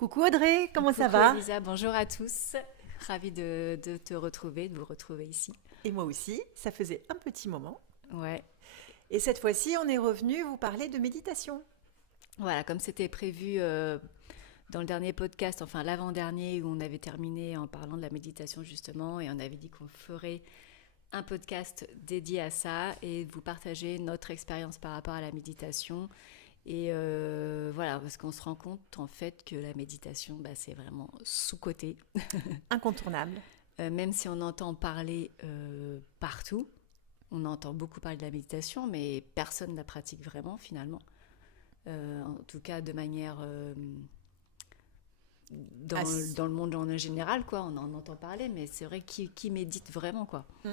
Coucou Audrey, comment ça Coucou va? Elisa, bonjour à tous. Ravie de te retrouver, de vous retrouver ici. Et moi aussi, ça faisait un petit moment. Ouais, Et cette fois-ci, on est revenu vous parler de méditation. voilà, comme c'était prévu dans le dernier podcast, enfin l'avant-dernier, où on avait terminé en parlant de la méditation justement, et on avait dit qu'on ferait un podcast dédié à ça et de vous partager notre expérience par rapport à la méditation. Et voilà, parce qu'on se rend compte en fait que la méditation, c'est vraiment sous-coté. Incontournable. Même si on entend parler partout, on entend beaucoup parler de la méditation, mais personne ne la pratique vraiment finalement. En tout cas, de manière Ah, dans le monde en général, quoi. On en entend parler, mais c'est vrai qui médite vraiment, quoi. mm.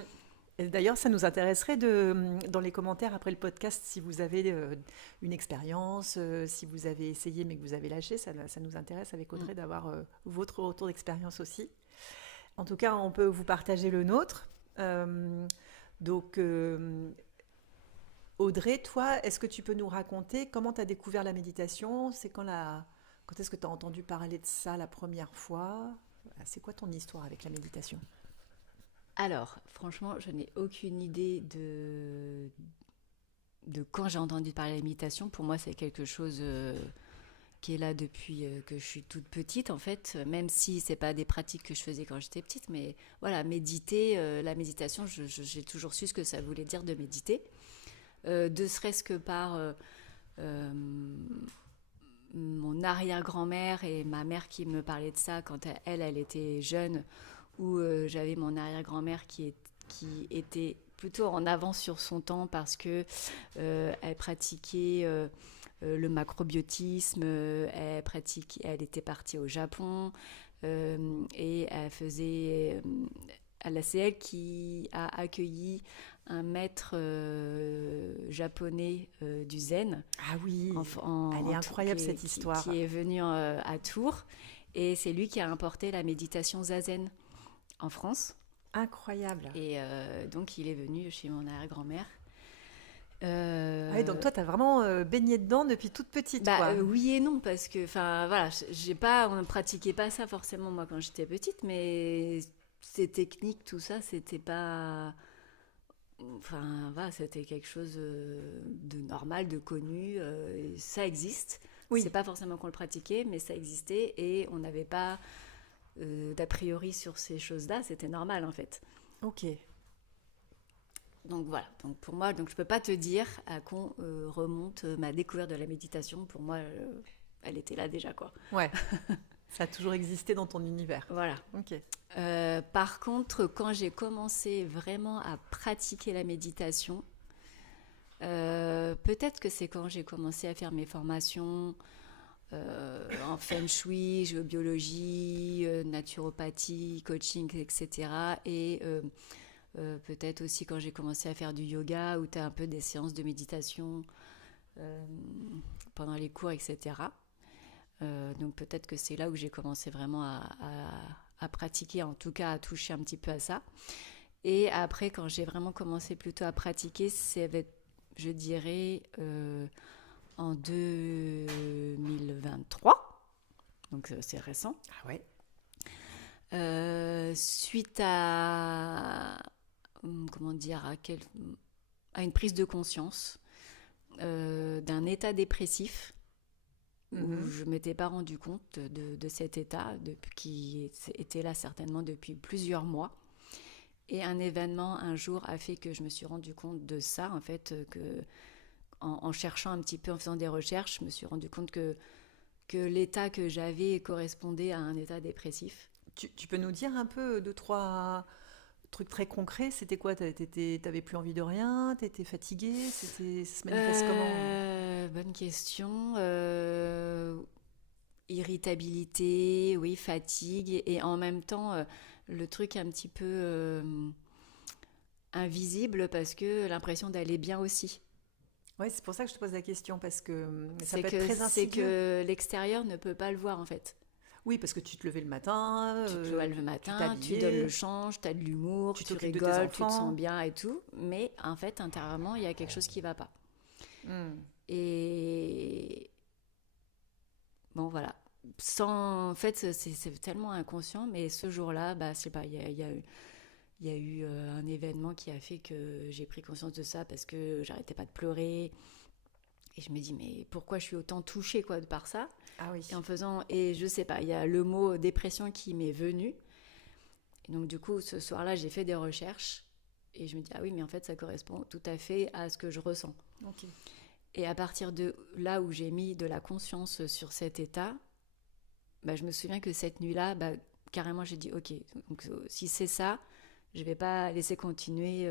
Et d'ailleurs, ça nous intéresserait dans les commentaires après le podcast, si vous avez une expérience, si vous avez essayé mais que vous avez lâché, ça nous intéresse avec Mm. Audrey d'avoir votre retour d'expérience aussi. En tout cas, on peut vous partager le nôtre. Euh, donc, Audrey, toi, est-ce que tu peux nous raconter comment tu as découvert la méditation? Quand est-ce que tu as entendu parler de ça la première fois? Voilà, c'est quoi ton histoire avec la méditation? Alors, franchement, je n'ai aucune idée de quand j'ai entendu parler de la méditation. Pour moi, c'est quelque chose qui est là depuis que je suis toute petite en fait, même si c'est pas des pratiques que je faisais quand j'étais petite, mais voilà, méditer, la méditation, j'ai toujours su ce que ça voulait dire de méditer, de serait-ce que par euh, mon arrière-grand-mère et ma mère qui me parlaient de ça quand elle était jeune, ou j'avais mon arrière-grand-mère qui était plutôt en avance sur son temps parce que elle pratiquait le macrobiotisme, elle était partie au Japon et elle faisait. C'est elle qui a accueilli un maître japonais du zen Ah oui, elle est incroyable cette histoire. qui est venu à Tours et c'est lui qui a importé la méditation zazen en France. Incroyable. Et donc il est venu chez mon arrière-grand-mère. Ah oui, donc Euh, toi, tu as vraiment baigné dedans depuis toute petite, quoi. oui et non parce que enfin voilà, on ne pratiquait pas ça forcément moi quand j'étais petite, mais ces techniques tout ça c'était pas, enfin voilà, c'était quelque chose de normal, de connu, et ça existe. C'est Oui, pas forcément qu'on le pratiquait, mais ça existait et on n'avait pas d'a priori sur ces choses-là, c'était normal en fait. ok. Donc voilà, donc pour moi, donc je peux pas te dire à quand remonte ma découverte de la méditation. Pour moi, elle était là déjà quoi. Ouais, ça a toujours existé dans ton univers. Voilà. Ok. Par contre, quand j'ai commencé vraiment à pratiquer la méditation, peut-être que c'est quand j'ai commencé à faire mes formations en feng shui, géobiologie, naturopathie, coaching, etc. Et peut-être aussi quand j'ai commencé à faire du yoga, où tu as un peu des séances de méditation euh, pendant les cours, etc. Donc peut-être que c'est là où j'ai commencé vraiment à pratiquer, en tout cas à toucher un petit peu à ça. Et après, quand j'ai vraiment commencé plutôt à pratiquer, c'est, je dirais, en 2023. Donc c'est récent. Ah ouais. Suite à, comment dire, à une prise de conscience d'un état dépressif où Mhm. je ne m'étais pas rendu compte de cet état qui était là certainement depuis plusieurs mois. Et un événement un jour a fait que je me suis rendu compte de ça, en fait, que en cherchant un petit peu, en faisant des recherches, je me suis rendu compte que l'état que j'avais correspondait à un état dépressif. Tu peux nous dire un peu deux, trois trucs très concrets? C'était quoi? T'avais plus envie de rien? T'étais fatiguée? Ça se manifeste comment? Bonne question. Irritabilité, oui, fatigue, et en même temps, le truc un petit peu invisible parce que l'impression d'aller bien aussi. Ouais, c'est pour ça que je te pose la question, parce que ça C'est peut être que, très c'est insidieux. que l'extérieur ne peut pas le voir en fait. Oui, parce que tu te levais le matin, Tu te lèves le tu matin, tu donnes le t'habillais, change, tu as de l'humour, tu tu t'occupes de tes rigoles, tu te sens enfants. bien et tout, mais en fait, intérieurement, il y a quelque chose qui ne va pas. Hmm. Et bon, voilà. En fait, c'est tellement inconscient, mais ce jour-là, bah, je sais pas, il y a eu un événement qui a fait que j'ai pris conscience de ça parce que j'arrêtais pas de pleurer. Et je me dis, mais pourquoi je suis autant touchée quoi, par ça? Ah oui. Et je sais pas, il y a le mot dépression qui m'est venu. Et donc, du coup, ce soir-là, j'ai fait des recherches. Et je me dis, ah oui, mais en fait, ça correspond tout à fait à ce que je ressens. Ok. Et à partir de là où j'ai mis de la conscience sur cet état, bah, je me souviens que cette nuit-là, bah, carrément, j'ai dit, ok, donc, si c'est ça, je vais pas laisser continuer,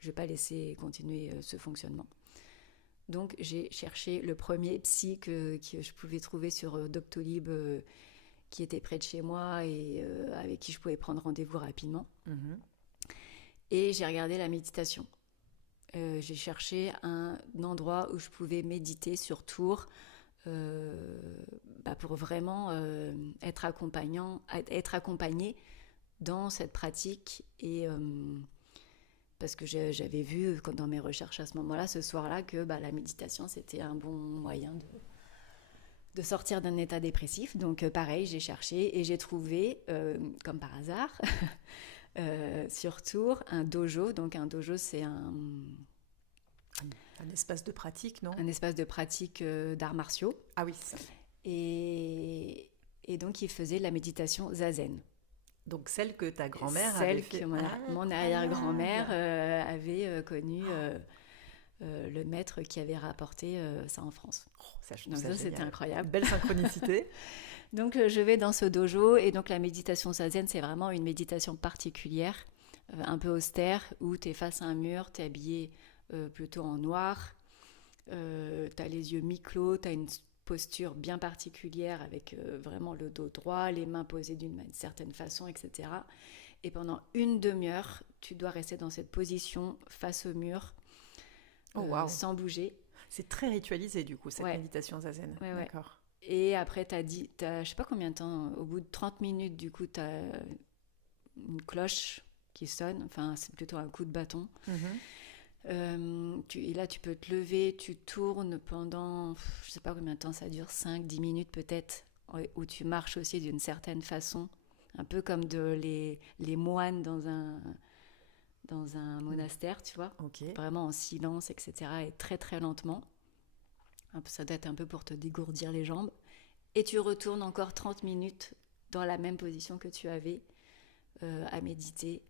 je vais pas laisser continuer ce fonctionnement. Donc, j'ai cherché le premier psy que je pouvais trouver sur Doctolib, qui était près de chez moi et avec qui je pouvais prendre rendez-vous rapidement. Mhm. Et j'ai regardé la méditation. J'ai cherché un endroit où je pouvais méditer sur Tours pour vraiment être accompagnée dans cette pratique. Et parce que j'avais vu dans mes recherches à ce moment-là, ce soir-là, que la méditation, c'était un bon moyen de sortir d'un état dépressif. Donc pareil, j'ai cherché et j'ai trouvé, comme par hasard, sur Tours, un dojo. Donc un dojo, c'est un espace de pratique, non? un espace de pratique d'arts martiaux. Ah oui, ça. Et donc, il faisait de la méditation zazen. Donc celle que ta grand-mère Celle avait fait. que mon arrière-grand-mère avait connue, le maître qui avait rapporté ça en France. Oh, ça, je trouve Donc ça ça, génial. c'était incroyable. Belle synchronicité. Donc, je vais dans ce dojo. Et donc, la méditation zazen, c'est vraiment une méditation particulière, un peu austère, où tu es face à un mur, tu es habillé plutôt en noir, tu as les yeux mi-clos, tu as une posture bien particulière avec vraiment le dos droit, les mains posées d'une certaine façon, etc. Et pendant une demi-heure, tu dois rester dans cette position face au mur, sans bouger. C'est très ritualisé du coup, cette méditation zazen. Ouais, d'accord. Et après, je sais pas combien de temps, au bout de 30 minutes, du coup, tu as une cloche qui sonne, enfin, c'est plutôt un coup de bâton. Et là, tu peux te lever, tu tournes pendant, je sais pas combien de temps ça dure, 5-10 minutes peut-être, où tu marches aussi d'une certaine façon, un peu comme les moines dans un monastère, tu vois, vraiment en silence, etc., et très très lentement. Ça doit être un peu pour te dégourdir les jambes. Et tu retournes encore 30 minutes dans la même position que tu avais à méditer.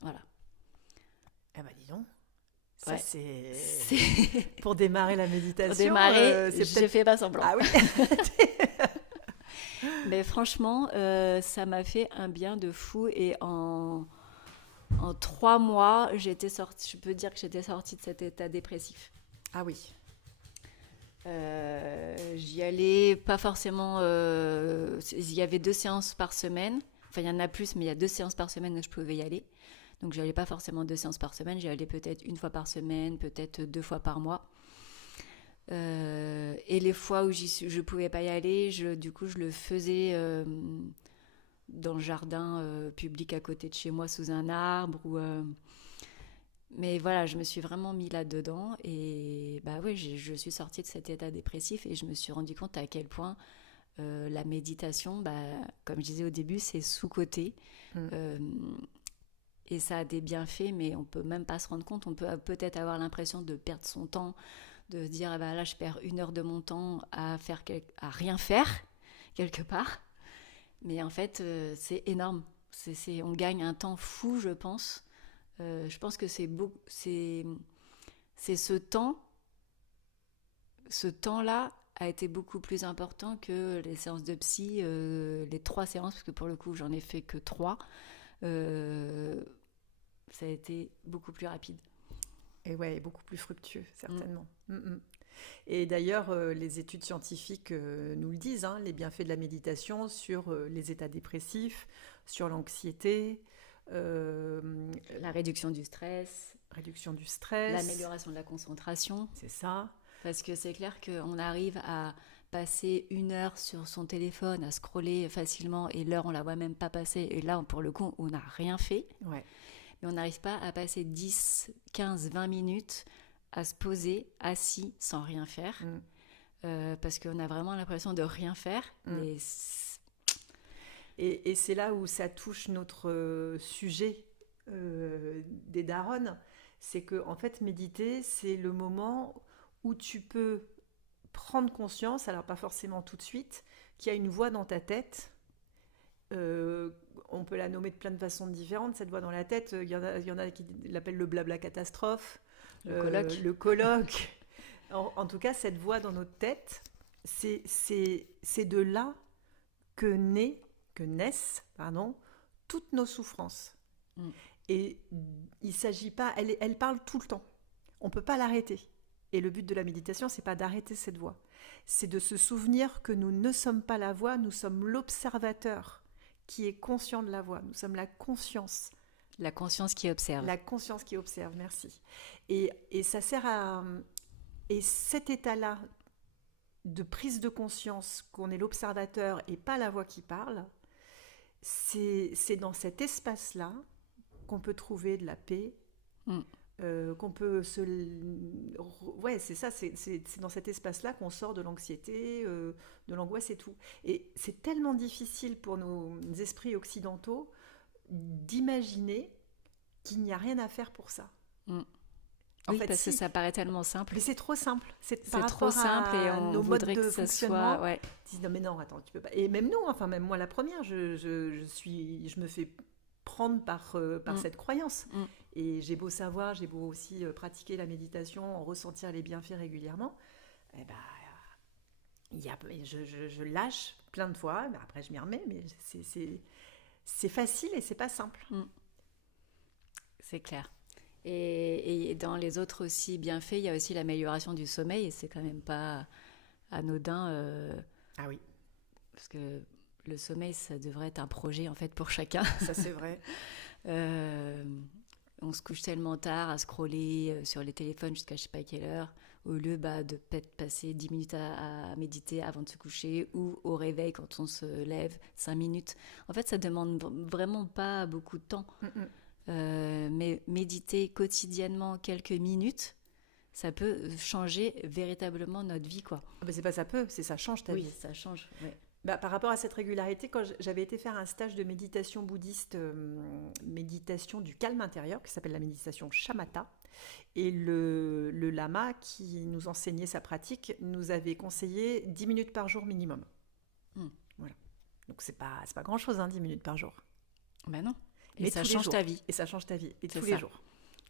Voilà. Eh ben dis donc. Ça, Ouais. c'est... Pour démarrer la méditation. Pour démarrer, je fais pas semblant. Ah oui. Mais franchement, ça m'a fait un bien de fou. Et en 3 mois, je peux dire que j'étais sortie de cet état dépressif. Ah oui. J'y allais pas forcément. Il y avait 2 séances par semaine. Enfin, il y en a plus, mais il y a 2 séances par semaine où je pouvais y aller. Donc, j'y allais pas forcément 2 séances par semaine. J'y allais peut-être 1 fois par semaine, peut-être 2 fois par mois. Et les fois où je pouvais pas y aller, du coup, je le faisais dans le jardin public à côté de chez moi, sous un arbre. Mais voilà, je me suis vraiment mis là-dedans. Et oui, je suis sortie de cet état dépressif et je me suis rendu compte à quel point la méditation, comme je disais au début, c'est sous-coté. Et ça a des bienfaits, mais on peut même pas se rendre compte. On peut peut-être avoir l'impression de perdre son temps, de se dire là, je perds 1 heure de mon temps à rien faire, quelque part. Mais en fait, c'est énorme. On gagne un temps fou, je pense. Je pense que c'est ce temps. Ce temps-là a été beaucoup plus important que les séances de psy, les 3 séances, parce que pour le coup, j'en ai fait que 3. Ça a été beaucoup plus rapide. Et ouais, beaucoup plus fructueux, certainement. Et d'ailleurs, les études scientifiques nous le disent, hein, les bienfaits de la méditation sur les états dépressifs, sur l'anxiété, la réduction du stress, l'amélioration de la concentration. C'est ça. Parce que c'est clair qu'on arrive à passer 1 heure sur son téléphone, à scroller facilement, et l'heure, on la voit même pas passer. Et là, pour le coup, on n'a rien fait. Ouais. Mais on n'arrive pas à passer 10, 15, 20 minutes à se poser assis sans rien faire. parce qu'on a vraiment l'impression de rien faire. Mais et c'est là où ça touche notre sujet des darons, c'est que en fait méditer, c'est le moment où tu peux prendre conscience, alors pas forcément tout de suite, qu'il y a une voix dans ta tête. On peut la nommer de plein de façons différentes, cette voix dans la tête. Il y en a qui l'appellent le blabla catastrophe, le colloque. En tout cas, cette voix dans notre tête, c'est de là que naissent toutes nos souffrances. Et il s'agit pas, elle parle tout le temps. On ne peut pas l'arrêter. Et le but de la méditation, c'est pas d'arrêter cette voix. C'est de se souvenir que nous ne sommes pas la voix, nous sommes l'observateur qui est conscient de la voix. Nous sommes la conscience. La conscience qui observe. La conscience qui observe, merci. Et ça sert à... Et cet état-là de prise de conscience qu'on est l'observateur et pas la voix qui parle, c'est dans cet espace-là qu'on peut trouver de la paix, qu'on peut se... Ouais, c'est ça, c'est dans cet espace-là qu'on sort de l'anxiété, de l'angoisse et tout. Et c'est tellement difficile pour nos esprits occidentaux d'imaginer qu'il n'y a rien à faire pour ça. En fait, parce que ça paraît tellement simple. Mais c'est trop simple. C'est trop simple et on voudrait que ça soit... Ouais. Ils disent non mais non, attends, tu peux pas. Et même nous, enfin même moi la première, je me fais prendre par cette croyance. Et j'ai beau savoir, j'ai beau aussi pratiquer la méditation, en ressentir les bienfaits régulièrement, eh ben, je lâche plein de fois, mais après je m'y remets, mais c'est facile et c'est pas simple. C'est clair. Et dans les autres aussi bienfaits, il y a aussi l'amélioration du sommeil, et c'est quand même pas anodin. Ah oui. Parce que le sommeil, ça devrait être un projet en fait pour chacun. Ça c'est vrai. On se couche tellement tard à scroller sur les téléphones jusqu'à je sais pas quelle heure, au lieu de peut-être passer 10 minutes à méditer avant de se coucher, ou au réveil quand on se lève, 5 minutes. En fait, ça demande vraiment pas beaucoup de temps. Mais méditer quotidiennement quelques minutes, ça peut changer véritablement notre vie, quoi. Ah ben c'est pas ça peut, c'est ça change ta vie. Oui, ça change. Ouais. Bah, par rapport à cette régularité, quand j'avais été faire un stage de méditation bouddhiste, méditation du calme intérieur, qui s'appelle la méditation shamatha, et le lama qui nous enseignait sa pratique nous avait conseillé 10 minutes par jour minimum. Voilà. Donc c'est pas grand-chose, 10 minutes par jour. Ben non. Et mais ça change ta vie. Et ça change ta vie. Et c'est tous ça. Les jours.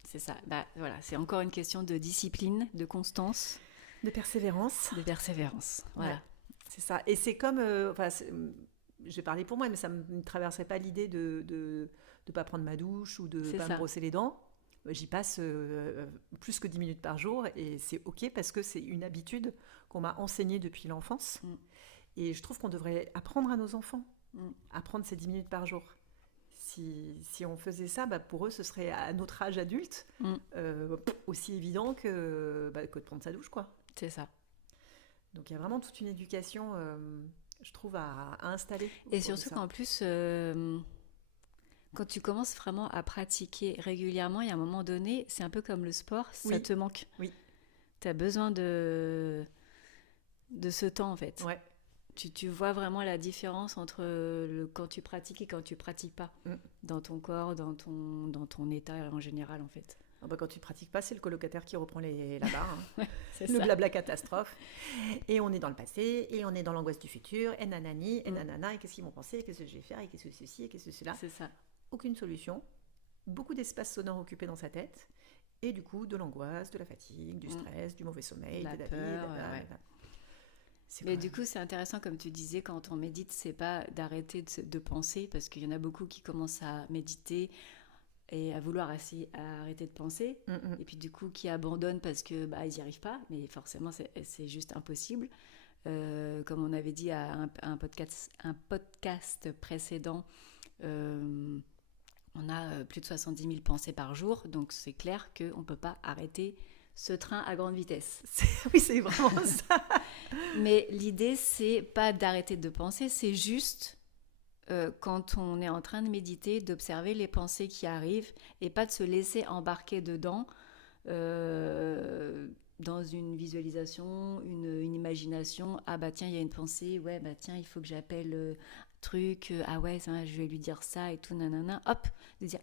C'est ça. Bah, voilà, c'est encore une question de discipline, de constance. De persévérance. De persévérance, voilà. Ouais, c'est ça. Et c'est comme... je vais parler pour moi, mais ça ne me traverserait pas l'idée de ne pas prendre ma douche ou de ne pas me brosser les dents. J'y passe plus que 10 minutes par jour et c'est OK parce que c'est une habitude qu'on m'a enseignée depuis l'enfance. Et je trouve qu'on devrait apprendre à nos enfants à prendre ces 10 minutes par jour. Si on faisait ça, pour eux, ce serait à notre âge adulte aussi évident que de prendre sa douche, quoi. C'est ça. Donc il y a vraiment toute une éducation, je trouve, à installer. Et surtout qu'en plus, quand tu commences vraiment à pratiquer régulièrement, il y a un moment donné, c'est un peu comme le sport, ça te manque. Oui. Tu as besoin de ce temps, en fait. Ouais. Tu vois vraiment la différence entre quand tu pratiques et quand tu pratiques pas, dans ton corps, dans ton état en général, en fait. Quand tu pratiques pas, c'est le colocataire qui reprend la barre. Ouais, c'est le ça. blabla catastrophe. Et on est dans le passé, et on est dans l'angoisse du futur, et nanani, et nanana, et qu'est-ce qu'ils vont penser, et qu'est-ce que je vais faire, et qu'est-ce que ceci, et qu'est-ce que cela. C'est ça. Aucune solution. Beaucoup d'espace sonore occupé dans sa tête. Et du coup, de l'angoisse, de la fatigue, du stress, du mauvais sommeil, la de la peur, vie. Mais du coup, c'est intéressant, comme tu disais, quand on médite, c'est pas d'arrêter de penser, parce qu'il y en a beaucoup qui commencent à méditer et à vouloir arrêter de penser, et puis du coup qui abandonnent parce que ils n'y arrivent pas, mais forcément c'est juste impossible. Comme on avait dit à un podcast précédent, on a plus de 70 000 pensées par jour, donc c'est clair qu'on ne peut pas arrêter ce train à grande vitesse. Oui, c'est vraiment ça. Mais l'idée, c'est pas d'arrêter de penser, c'est juste quand on est en train de méditer, d'observer les pensées qui arrivent et pas de se laisser embarquer dedans, dans une visualisation, une imagination. Ah bah tiens, il y a une pensée, ouais, bah tiens, il faut que j'appelle truc, ah ouais, ça, je vais lui dire ça et tout, nanana. Hop, de dire,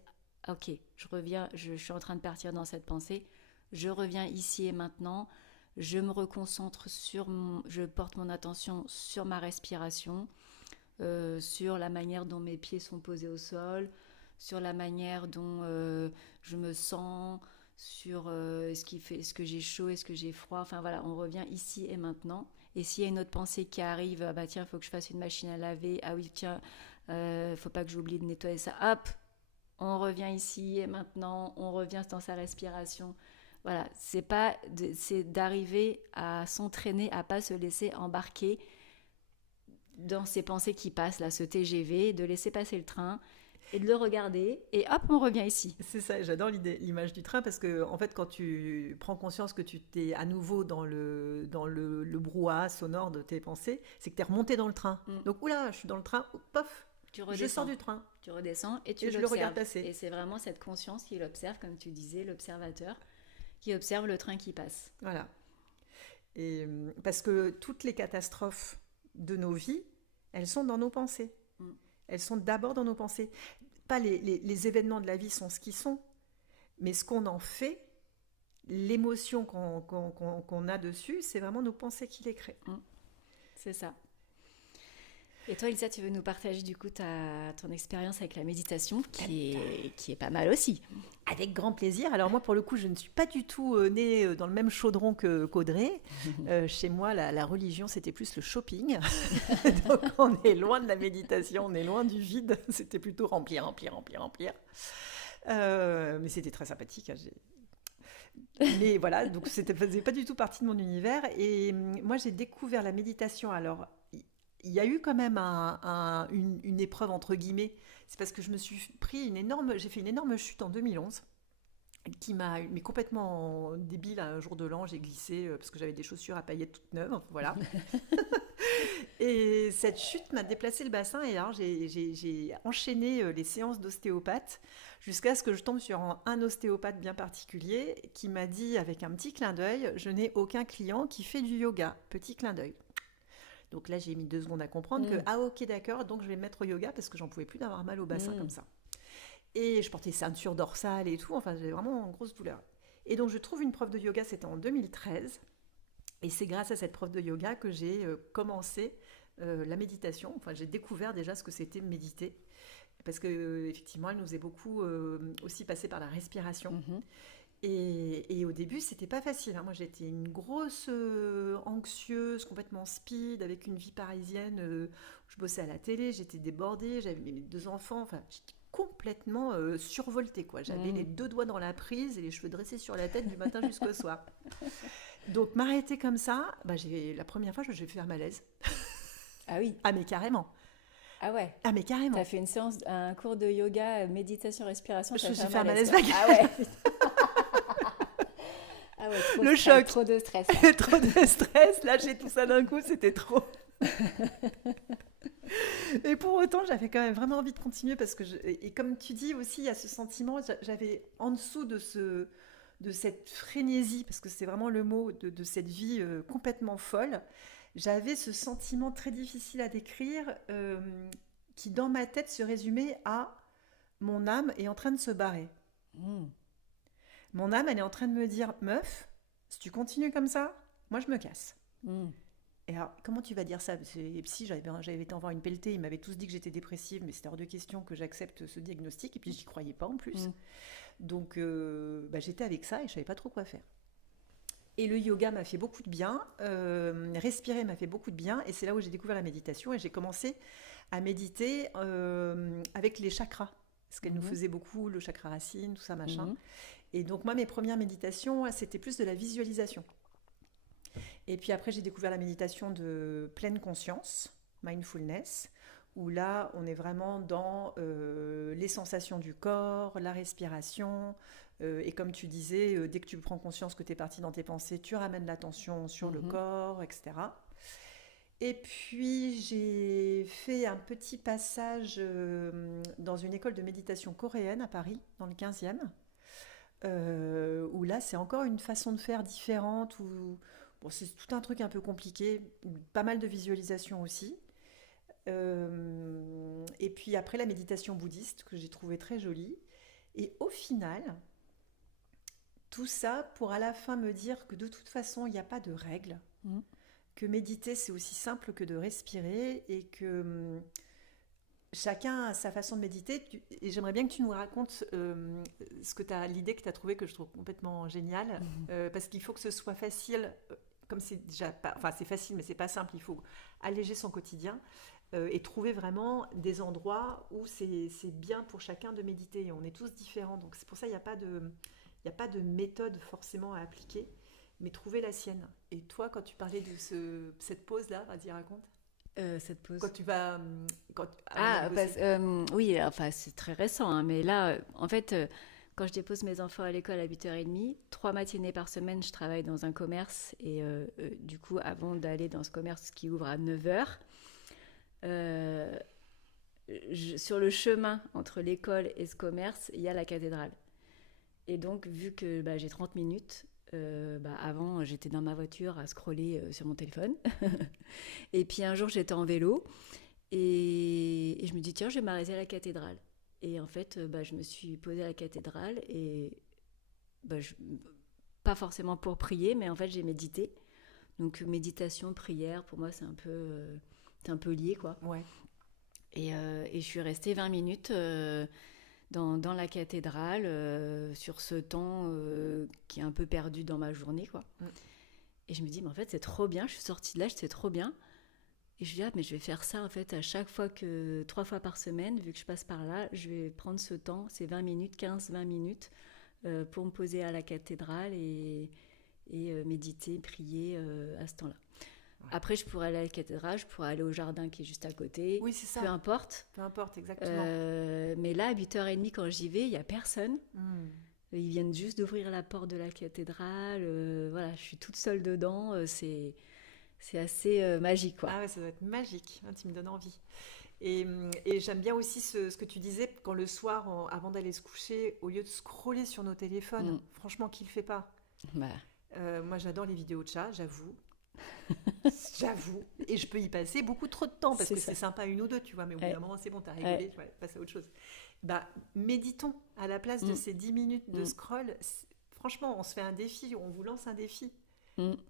ok, je reviens, je suis en train de partir dans cette pensée, je reviens ici et maintenant, je me reconcentre je porte mon attention sur ma respiration, sur la manière dont mes pieds sont posés au sol, sur la manière dont je me sens, sur est-ce que j'ai chaud, est-ce que j'ai froid. Enfin voilà, on revient ici et maintenant. Et s'il y a une autre pensée qui arrive, ah bah tiens, il faut que je fasse une machine à laver. Ah oui, tiens, faut pas que j'oublie de nettoyer ça. Hop, on revient ici et maintenant. On revient dans sa respiration. Voilà, c'est d'arriver à s'entraîner, à pas se laisser embarquer dans ces pensées qui passent, là, ce TGV, de laisser passer le train et de le regarder, et hop, on revient ici. C'est ça, j'adore l'image du train parce que, en fait, quand tu prends conscience que tu t'es à nouveau dans le brouhaha sonore de tes pensées, c'est que tu es remonté dans le train. Donc, oula, je suis dans le train, pof, je sors du train. Tu redescends et je le regarde passer. Et c'est vraiment cette conscience qui l'observe, comme tu disais, l'observateur, qui observe le train qui passe. Voilà. Et, parce que toutes les catastrophes de nos vies, elles sont dans nos pensées. Elles sont d'abord dans nos pensées. Pas les événements de la vie sont ce qu'ils sont, mais ce qu'on en fait, l'émotion qu'on a dessus, c'est vraiment nos pensées qui les créent. C'est ça. Et toi, Elsa, tu veux nous partager du coup ton expérience avec la méditation, qui est pas mal aussi. Avec grand plaisir. Alors moi, pour le coup, je ne suis pas du tout née dans le même chaudron qu'Audrey. Chez moi, la religion, c'était plus le shopping. Donc on est loin de la méditation, on est loin du vide. C'était plutôt remplir. Mais c'était très sympathique. Mais voilà, donc ça ne faisait pas du tout partie de mon univers. Et moi, j'ai découvert la méditation. Alors, il y a eu quand même une épreuve entre guillemets. C'est parce que je me suis pris j'ai fait une énorme chute en 2011 qui m'a complètement débile. Un jour de l'an, j'ai glissé parce que j'avais des chaussures à paillettes toutes neuves, voilà. Et cette chute m'a déplacé le bassin et alors j'ai enchaîné les séances d'ostéopathe jusqu'à ce que je tombe sur un ostéopathe bien particulier qui m'a dit avec un petit clin d'œil, je n'ai aucun client qui fait du yoga, petit clin d'œil. Donc là, j'ai mis 2 secondes à comprendre que, ah ok, d'accord, donc je vais me mettre au yoga parce que j'en pouvais plus d'avoir mal au bassin comme ça. Et je portais ceinture dorsale et tout, enfin, j'avais vraiment une grosse douleur. Et donc, je trouve une prof de yoga, c'était en 2013. Et c'est grâce à cette prof de yoga que j'ai commencé la méditation. Enfin, j'ai découvert déjà ce que c'était méditer. Parce qu'effectivement, elle nous faisait beaucoup aussi passer par la respiration. Et au début, c'était pas facile. Moi, j'étais une grosse anxieuse, complètement speed, avec une vie parisienne. Je bossais à la télé, j'étais débordée, j'avais mes 2 enfants. Enfin, j'étais complètement survoltée, quoi. J'avais les 2 doigts dans la prise et les cheveux dressés sur la tête du matin jusqu'au soir. Donc, m'arrêter comme ça, la première fois, j'ai fait un malaise. Ah oui. Ah, mais carrément. Ah ouais. Ah, mais carrément. T'as fait un cours de yoga, méditation, respiration. Je me suis fait un malaise vague. Ah ouais. Ah ouais, le choc. Trop de stress. Trop de stress. Lâcher tout ça d'un coup, c'était trop. Et pour autant, j'avais quand même vraiment envie de continuer parce que, et comme tu dis aussi, il y a ce sentiment, j'avais en dessous de cette frénésie, parce que c'est vraiment le mot, de cette vie complètement folle, j'avais ce sentiment très difficile à décrire qui, dans ma tête, se résumait à mon âme est en train de se barrer. Mon âme, elle est en train de me dire, meuf, si tu continues comme ça, moi je me casse. Et alors, comment tu vas dire ça? Les psys, j'avais été en voir une pelletée, ils m'avaient tous dit que j'étais dépressive, mais c'était hors de question que j'accepte ce diagnostic, et puis j'y croyais pas en plus. Donc j'étais avec ça et je savais pas trop quoi faire. Et le yoga m'a fait beaucoup de bien, respirer m'a fait beaucoup de bien, et c'est là où j'ai découvert la méditation, et j'ai commencé à méditer avec les chakras, parce qu'elle nous faisait beaucoup, le chakra racine, tout ça, machin. Et donc moi, mes premières méditations, c'était plus de la visualisation. Et puis après, j'ai découvert la méditation de pleine conscience, mindfulness, où là, on est vraiment dans les sensations du corps, la respiration. Et comme tu disais, dès que tu prends conscience que tu es parti dans tes pensées, tu ramènes l'attention sur le corps, etc. Et puis, j'ai fait un petit passage dans une école de méditation coréenne à Paris, dans le 15e. où là, c'est encore une façon de faire différente, bon, c'est tout un truc un peu compliqué, pas mal de visualisation aussi. Et puis après, la méditation bouddhiste, que j'ai trouvé très jolie. Et au final, tout ça pour à la fin me dire que de toute façon, il n'y a pas de règles, que méditer, c'est aussi simple que de respirer, et que chacun a sa façon de méditer. Et j'aimerais bien que tu nous racontes l'idée que tu as trouvée, que je trouve complètement géniale, parce qu'il faut que ce soit facile, comme c'est déjà pas, enfin c'est facile, mais c'est pas simple, il faut alléger son quotidien. Et trouver vraiment des endroits où c'est bien pour chacun de méditer. Et on est tous différents, donc c'est pour ça qu'il n'y a pas de méthode forcément à appliquer, mais trouver la sienne. Et toi, quand tu parlais de cette pause-là, vas-y, raconte. Cette pause. Quand tu vas... Oui, enfin c'est très récent, hein, mais là, en fait, quand je dépose mes enfants à l'école à 8h30, 3 matinées par semaine, je travaille dans un commerce, et du coup, avant d'aller dans ce commerce qui ouvre à 9h, sur le chemin entre l'école et ce commerce, il y a la cathédrale. Et donc, vu que j'ai 30 minutes, avant, j'étais dans ma voiture à scroller sur mon téléphone. Et puis un jour, j'étais en vélo et je me dis, tiens, je vais m'arrêter à la cathédrale. Et en fait, je me suis posée à la cathédrale et pas forcément pour prier, mais en fait, j'ai médité. Donc, méditation, prière, pour moi, c'est un peu lié, quoi. Ouais. Et je suis restée 20 minutes dans la cathédrale, sur ce temps qui est un peu perdu dans ma journée, quoi. Et je me dis, mais en fait, c'est trop bien. Je suis sortie de là, c'est trop bien. Et je dis, mais je vais faire ça, en fait, à chaque fois 3 fois par semaine, vu que je passe par là, je vais prendre ce temps, c'est 20 minutes, 15-20 minutes, pour me poser à la cathédrale et méditer, prier à ce temps-là. Ouais. Après, je pourrais aller à la cathédrale, je pourrais aller au jardin qui est juste à côté. Oui, c'est ça. Peu importe. Peu importe, exactement. Mais là, à 8h30, quand j'y vais, il n'y a personne. Ils viennent juste d'ouvrir la porte de la cathédrale. Voilà, je suis toute seule dedans. C'est assez magique, quoi. Ah ouais, ça doit être magique. Tu me donnes envie. Et j'aime bien aussi ce que tu disais, quand le soir, avant d'aller se coucher, au lieu de scroller sur nos téléphones, franchement, qui le fait pas? Moi, j'adore les vidéos de chats, j'avoue. J'avoue. Et je peux y passer beaucoup trop de temps, parce que c'est sympa une ou deux, tu vois, mais au bout d'un moment, c'est bon, t'as rigolé, tu vas passer à autre chose. Méditons à la place de ces 10 minutes de scroll. Franchement, on se fait un défi, on vous lance un défi.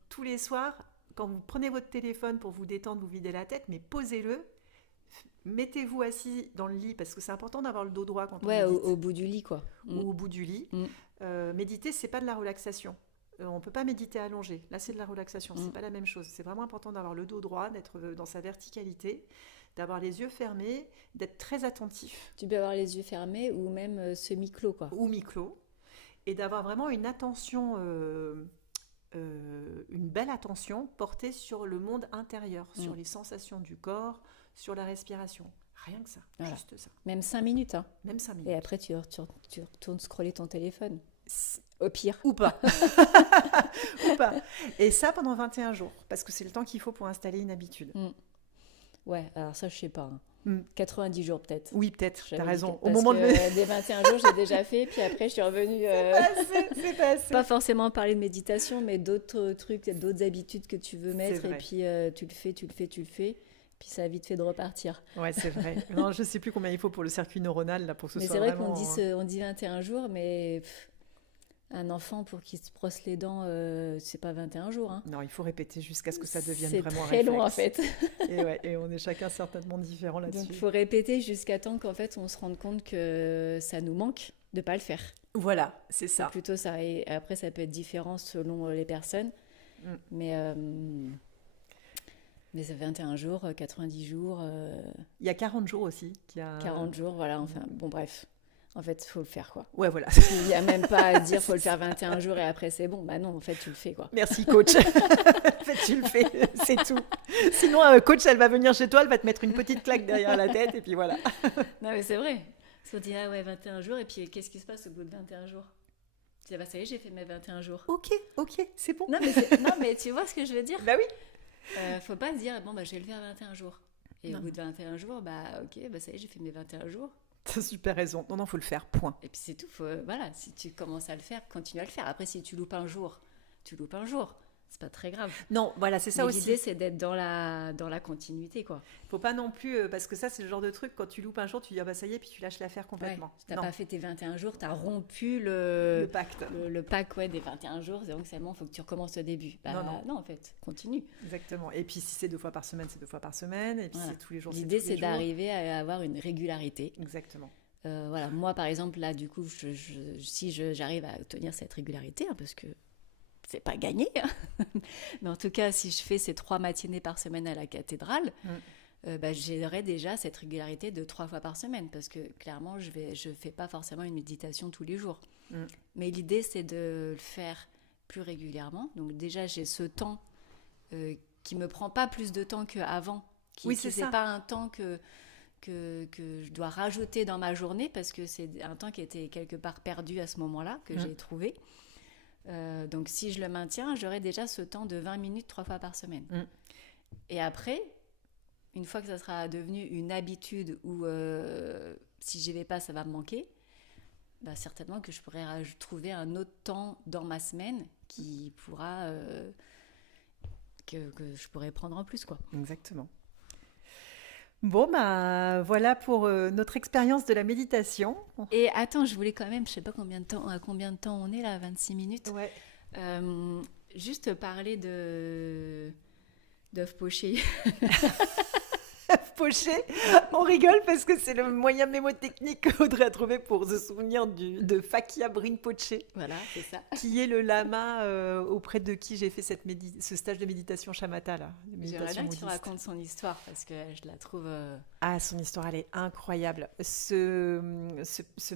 Tous les soirs, quand vous prenez votre téléphone pour vous détendre, vous videz la tête, mais posez-le. Mettez-vous assis dans le lit, parce que c'est important d'avoir le dos droit quand on médite. Au bout du lit, quoi. Ou au bout du lit. Méditer, c'est pas de la relaxation. On ne peut pas méditer allongé. Là, c'est de la relaxation. C'est pas la même chose. C'est vraiment important d'avoir le dos droit, d'être dans sa verticalité, d'avoir les yeux fermés, d'être très attentif. Tu peux avoir les yeux fermés ou même semi-clos, quoi. Ou mi-clos. Et d'avoir vraiment une attention, une belle attention portée sur le monde intérieur, sur les sensations du corps, sur la respiration. Rien que ça, juste ça. Même 5 minutes. Hein. Même 5 minutes. Et après, tu retournes scroller ton téléphone. Au pire. Ou pas. Ou pas. Et ça pendant 21 jours, parce que c'est le temps qu'il faut pour installer une habitude. Ouais, alors ça, je sais pas. 90 jours peut-être. Oui, peut-être, t'as raison. Au moment des 21 jours, j'ai déjà fait, puis après, je suis revenue... C'est passé. Pas forcément parler de méditation, mais d'autres trucs, d'autres habitudes que tu veux mettre, et puis tu le fais. Puis ça a vite fait de repartir. Ouais, c'est vrai. Non, je sais plus combien il faut pour le circuit neuronal, là, pour que ce soit vraiment... Mais c'est vrai qu'on dit 21 jours, mais... Un enfant, pour qu'il se brosse les dents, c'est pas 21 jours. Hein. Non, il faut répéter jusqu'à ce que ça devienne vraiment un réflexe. C'est très long, en fait. et on est chacun certainement différent là-dessus. Donc, il faut répéter jusqu'à temps qu'en fait, on se rende compte que ça nous manque de pas le faire. Voilà, c'est ça. C'est plutôt ça. Et après, ça peut être différent selon les personnes. Mais c'est 21 jours, 90 jours... Il y a 40 jours aussi. 40 jours, voilà. Enfin, bon, bref. En fait, il faut le faire, quoi. Ouais, voilà. Il n'y a même pas à dire faut le faire 21 jours et après c'est bon. Bah non, en fait, tu le fais, quoi. Merci, coach. En fait, tu le fais, c'est tout. Sinon, coach, elle va venir chez toi, elle va te mettre une petite claque derrière la tête et puis voilà. Non, mais c'est vrai. Parce qu'on dit, 21 jours et puis qu'est-ce qui se passe au bout de 21 jours? Tu dis, ça y est, j'ai fait mes 21 jours. Ok, c'est bon. Non, mais tu vois ce que je veux dire? Bah oui. Faut pas se dire, je vais le faire 21 jours. Et au bout de 21 jours, ok, ça y est, j'ai fait mes 21 jours. T'as super raison. Non, faut le faire, point. Et puis c'est tout. Voilà, si tu commences à le faire, continue à le faire. Après, si tu loupes un jour, tu loupes un jour. C'est pas très grave. Non, voilà, c'est ça Mais aussi. l'idée, c'est d'être dans la continuité, quoi. Faut pas non plus, parce que ça, c'est le genre de truc, quand tu loupes un jour, tu dis, ah bah ça y est, puis tu lâches l'affaire complètement. Tu n'as pas fait tes 21 jours, tu as rompu le pacte. Le pacte des 21 jours, donc c'est bon, il faut que tu recommences au début. Non, en fait, continue. Exactement. Et puis si c'est 2 fois par semaine, c'est 2 fois par semaine. Et puis si c'est tous les jours, l'idée, c'est tous les jours. d'arriver à avoir une régularité. Exactement. Voilà, moi, par exemple, là, du coup, si j'arrive à tenir cette régularité, parce que c'est pas gagné, mais en tout cas, si je fais ces 3 matinées par semaine à la cathédrale, j'aurai déjà cette régularité de 3 fois par semaine, parce que clairement, je fais pas forcément une méditation tous les jours. Mais l'idée, c'est de le faire plus régulièrement. Donc déjà, j'ai ce temps qui me prend pas plus de temps qu'avant. C'est pas un temps que je dois rajouter dans ma journée, parce que c'est un temps qui était quelque part perdu à ce moment-là, que j'ai trouvé. Donc si je le maintiens, j'aurai déjà ce temps de 20 minutes 3 fois par semaine. Et après, une fois que ça sera devenu une habitude où si j'y vais pas, ça va me manquer, certainement que je pourrais trouver un autre temps dans ma semaine qui pourra que je pourrais prendre en plus, quoi. Exactement. Bon, voilà pour notre expérience de la méditation. Et attends, je voulais quand même, je sais pas à combien de temps on est là, 26 minutes. Ouais. Juste parler d'œufs pochés. Poché, on rigole parce que c'est le moyen mémotechnique qu'Audrey a trouvé pour se souvenir de Fakya Rinpoche. Voilà, c'est ça. Qui est le lama auprès de qui j'ai fait ce stage de méditation shamatha là. J'aimerais bien que tu racontes son histoire, parce que je la trouve... son histoire, elle est incroyable. Ce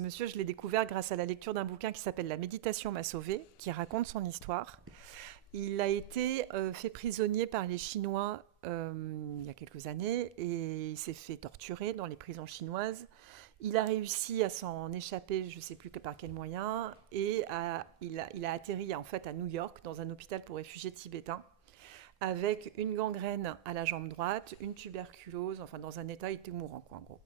monsieur, je l'ai découvert grâce à la lecture d'un bouquin qui s'appelle La méditation m'a sauvé, qui raconte son histoire. Il a été fait prisonnier par les Chinois il y a quelques années, et il s'est fait torturer dans les prisons chinoises. Il a réussi à s'en échapper, je ne sais plus par quel moyen, et il a atterri en fait à New York, dans un hôpital pour réfugiés tibétains, avec une gangrène à la jambe droite, une tuberculose, enfin dans un état, il était mourant, quoi, en gros.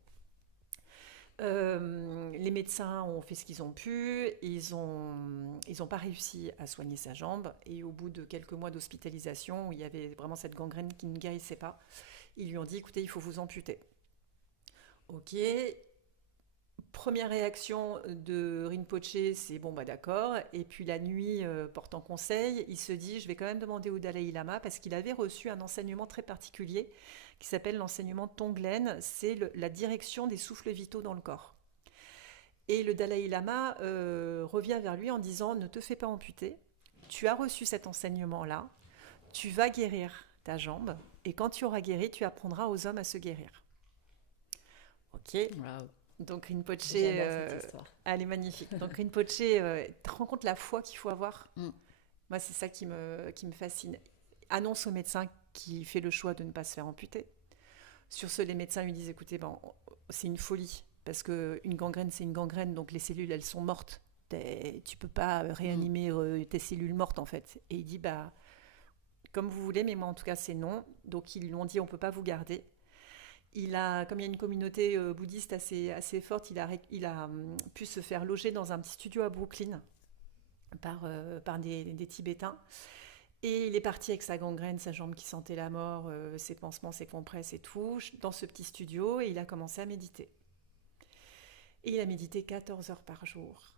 Les médecins ont fait ce qu'ils ont pu, ils ont pas réussi à soigner sa jambe, et au bout de quelques mois d'hospitalisation où il y avait vraiment cette gangrène qui ne guérissait pas, ils lui ont dit, écoutez, il faut vous amputer. Ok, première réaction de Rinpoche, c'est bon, d'accord. Et puis la nuit, portant conseil, il se dit, je vais quand même demander au Dalai Lama, parce qu'il avait reçu un enseignement très particulier qui s'appelle l'enseignement Tonglen, c'est la direction des souffles vitaux dans le corps. Et le Dalai Lama revient vers lui en disant, ne te fais pas amputer, tu as reçu cet enseignement-là, tu vas guérir ta jambe, et quand tu auras guéri, tu apprendras aux hommes à se guérir. Ok. Wow. Donc Rinpoche, elle est magnifique. Donc Rinpoche te rend compte la foi qu'il faut avoir. Moi, c'est ça qui me fascine. Annonce au médecin qui fait le choix de ne pas se faire amputer. Sur ce, les médecins lui disent, écoutez, c'est une folie, parce qu'une gangrène, c'est une gangrène, donc les cellules, elles sont mortes. Tu peux pas réanimer tes cellules mortes, en fait. Et il dit, comme vous voulez, mais moi, en tout cas, c'est non. Donc, ils lui ont dit, on peut pas vous garder. Comme il y a une communauté bouddhiste assez forte, il a pu se faire loger dans un petit studio à Brooklyn par des Tibétains. Et il est parti avec sa gangrène, sa jambe qui sentait la mort, ses pansements, ses compresses et tout, dans ce petit studio, et il a commencé à méditer. Et il a médité 14 heures par jour.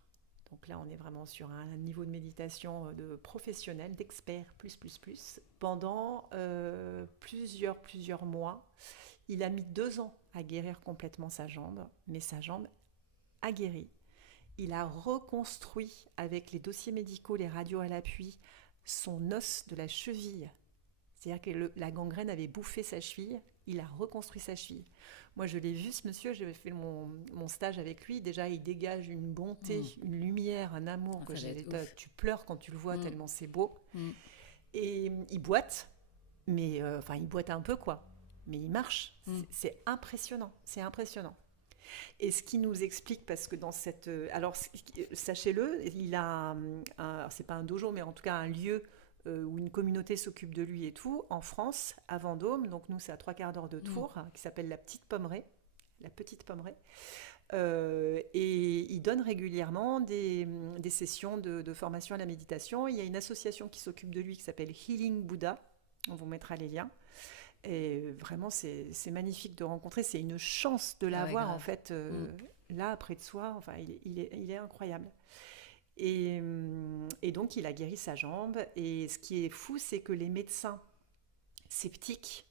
Donc là, on est vraiment sur un niveau de méditation de professionnel, d'expert, plus, pendant plusieurs mois. Il a mis 2 ans à guérir complètement sa jambe, mais sa jambe a guéri. Il a reconstruit, avec les dossiers médicaux, les radios à l'appui, son os de la cheville. C'est-à-dire que la gangrène avait bouffé sa cheville, il a reconstruit sa cheville. Moi, je l'ai vu, ce monsieur, j'avais fait mon stage avec lui. Déjà, il dégage une bonté, une lumière, un amour que tu pleures quand tu le vois, tellement c'est beau. Et il boite, mais il boite un peu, quoi. Mais il marche. C'est impressionnant, c'est impressionnant. Et ce qui nous explique, parce que dans cette... alors, sachez-le, il a c'est pas un dojo, mais en tout cas un lieu où une communauté s'occupe de lui et tout, en France, à Vendôme. Donc nous, c'est à 3/4 d'heure de Tours, qui s'appelle la Petite Pommeraye. Et il donne régulièrement des sessions de formation à la méditation. Il y a une association qui s'occupe de lui qui s'appelle Healing Buddha. On vous mettra les liens. Et vraiment, c'est magnifique de rencontrer. C'est une chance de l'avoir, en fait, là, près de soi. Enfin, il est incroyable. Et donc, il a guéri sa jambe. Et ce qui est fou, c'est que les médecins sceptiques,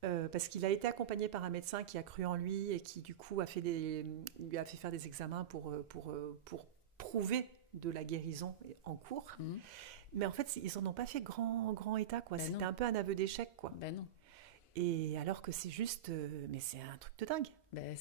parce qu'il a été accompagné par un médecin qui a cru en lui et qui, du coup, lui a fait faire des examens pour prouver de la guérison en cours. Mais en fait, ils n'en ont pas fait grand état, quoi. C'était un peu un aveu d'échec, quoi. Ben non. Et alors que c'est juste... mais c'est un truc de dingue. Ben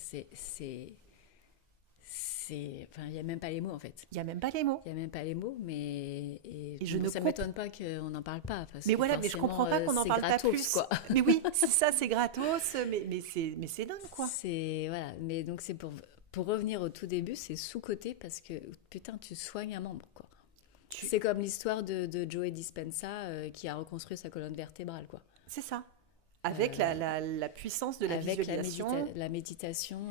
enfin, il n'y a même pas les mots, en fait. Il n'y a même pas les mots. Il n'y a même pas les mots, mais... ça ne ne m'étonne pas qu'on n'en parle pas. Mais voilà, mais je ne comprends pas qu'on n'en parle gratos, pas plus. Quoi. Mais oui, c'est ça, c'est gratos, mais c'est dingue, quoi. Voilà, mais donc c'est pour revenir au tout début, c'est sous-coté parce que, putain, tu soignes un membre, quoi. C'est comme l'histoire de Joe Dispenza qui a reconstruit sa colonne vertébrale, quoi. C'est ça. Avec la puissance de la visualisation. La méditation.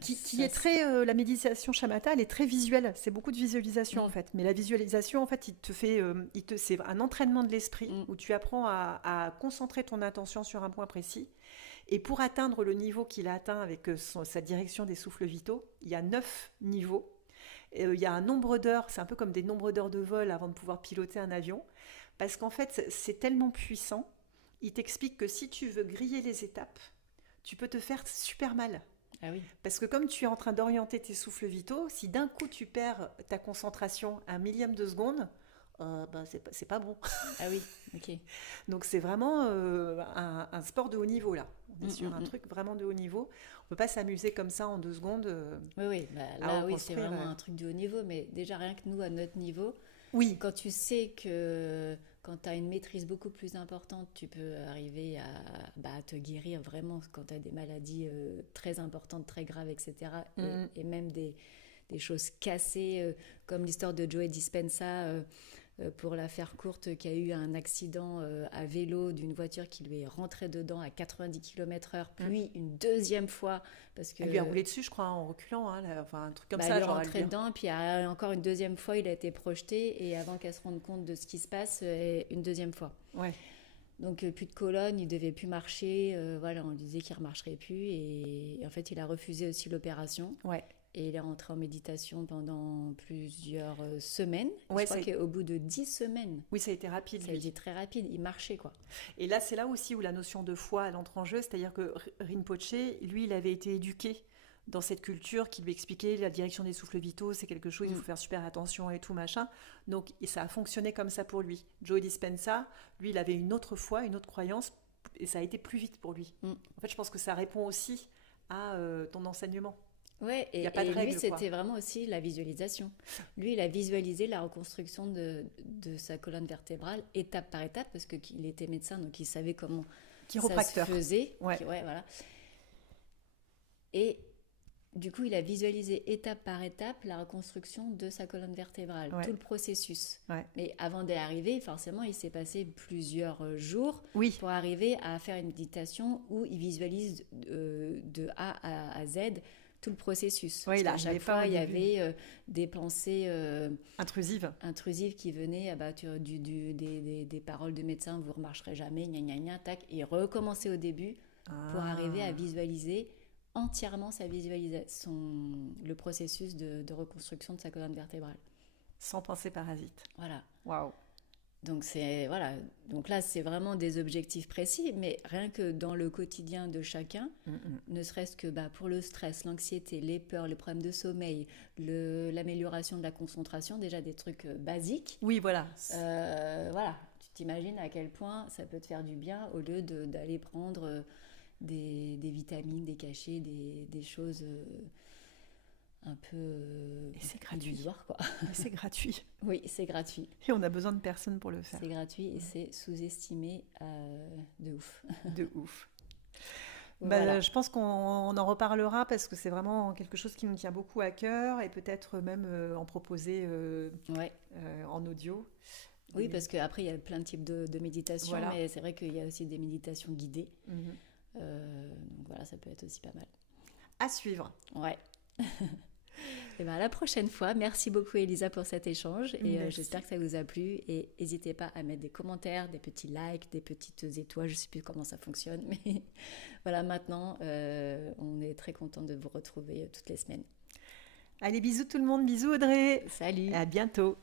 Qui est très... la méditation shamatha, elle est très visuelle. C'est beaucoup de visualisation, en fait. Mais la visualisation, en fait, c'est un entraînement de l'esprit où tu apprends à concentrer ton attention sur un point précis. Et pour atteindre le niveau qu'il a atteint avec sa direction des souffles vitaux, il y a 9 niveaux. Il y a un nombre d'heures, c'est un peu comme des nombres d'heures de vol avant de pouvoir piloter un avion. Parce qu'en fait, c'est tellement puissant. Il t'explique que si tu veux griller les étapes, tu peux te faire super mal. Ah oui. Parce que comme tu es en train d'orienter tes souffles vitaux, si d'un coup tu perds ta concentration à un millième de seconde, c'est pas bon. Ah oui, ok. Donc c'est vraiment un sport de haut niveau là. On est sur un truc vraiment de haut niveau. On peut pas s'amuser comme ça en 2 secondes. Oui. Là, oui, c'est vraiment un truc de haut niveau. Mais déjà, rien que nous, à notre niveau, quand tu sais que quand tu as une maîtrise beaucoup plus importante, tu peux arriver à te guérir vraiment quand tu as des maladies très importantes, très graves, etc. Et même des choses cassées, comme l'histoire de Joe Dispenza, pour la faire courte, qui a eu un accident à vélo d'une voiture qui lui est rentrée dedans à 90 km/h, puis une deuxième fois. Parce que, elle lui a roulé dessus, je crois, en reculant, enfin un truc comme ça. Elle est rentrée dedans, puis encore une deuxième fois, il a été projeté, et avant qu'elle se rende compte de ce qui se passe, une deuxième fois. Ouais. Donc plus de colonne, il devait plus marcher, on lui disait qu'il ne remarcherait plus, et en fait il a refusé aussi l'opération. Ouais. Et il est rentré en méditation pendant plusieurs semaines. Ouais, je crois qu'au bout de 10 semaines... Oui, ça a été rapide. Ça a été très rapide, il marchait, quoi. Et là, c'est là aussi où la notion de foi, elle entre en jeu. C'est-à-dire que Rinpoche, lui, il avait été éduqué dans cette culture qui lui expliquait la direction des souffles vitaux, c'est quelque chose, il faut faire super attention et tout, machin. Donc, ça a fonctionné comme ça pour lui. Joe Dispenza, lui, il avait une autre foi, une autre croyance, et ça a été plus vite pour lui. En fait, je pense que ça répond aussi à ton enseignement. Ouais, et lui, c'était vraiment aussi la visualisation. Lui, il a visualisé la reconstruction de sa colonne vertébrale, étape par étape, parce qu'il était médecin, donc il savait comment ça se faisait. Voilà. Et du coup, il a visualisé étape par étape la reconstruction de sa colonne vertébrale, tout le processus. Ouais. Mais avant d'y arriver, forcément, il s'est passé plusieurs jours pour arriver à faire une méditation où il visualise de A à Z tout le processus. Oui, à chaque fois, il y avait des pensées intrusives qui venaient des paroles de médecin, vous ne remarcherez jamais, gna gna gna, tac, et recommencer au début pour arriver à visualiser entièrement le processus de reconstruction de sa colonne vertébrale. Sans pensée parasite. Voilà. Waouh. Donc là, c'est vraiment des objectifs précis, mais rien que dans le quotidien de chacun, ne serait-ce que pour le stress, l'anxiété, les peurs, les problèmes de sommeil, l'amélioration de la concentration, déjà des trucs basiques. Oui, voilà. Tu t'imagines à quel point ça peut te faire du bien au lieu d'aller prendre des vitamines, des cachets, des choses... un peu et c'est gratuit, quoi. Et c'est gratuit. Oui, c'est gratuit. Et on n'a besoin de personne pour le faire. C'est gratuit et c'est sous-estimé de ouf. De ouf. Voilà. Je pense qu'on en reparlera parce que c'est vraiment quelque chose qui nous tient beaucoup à cœur et peut-être même en proposer en audio. Oui, parce qu'après, il y a plein de types de méditations, mais c'est vrai qu'il y a aussi des méditations guidées. Donc voilà, ça peut être aussi pas mal. À suivre. Ouais. Et ben, à la prochaine fois. Merci beaucoup Elisa pour cet échange et j'espère que ça vous a plu et n'hésitez pas à mettre des commentaires, des petits likes, des petites étoiles, je ne sais plus comment ça fonctionne, mais voilà, maintenant on est très content de vous retrouver toutes les semaines. Allez, bisous tout le monde, bisous Audrey. Salut. Et à bientôt.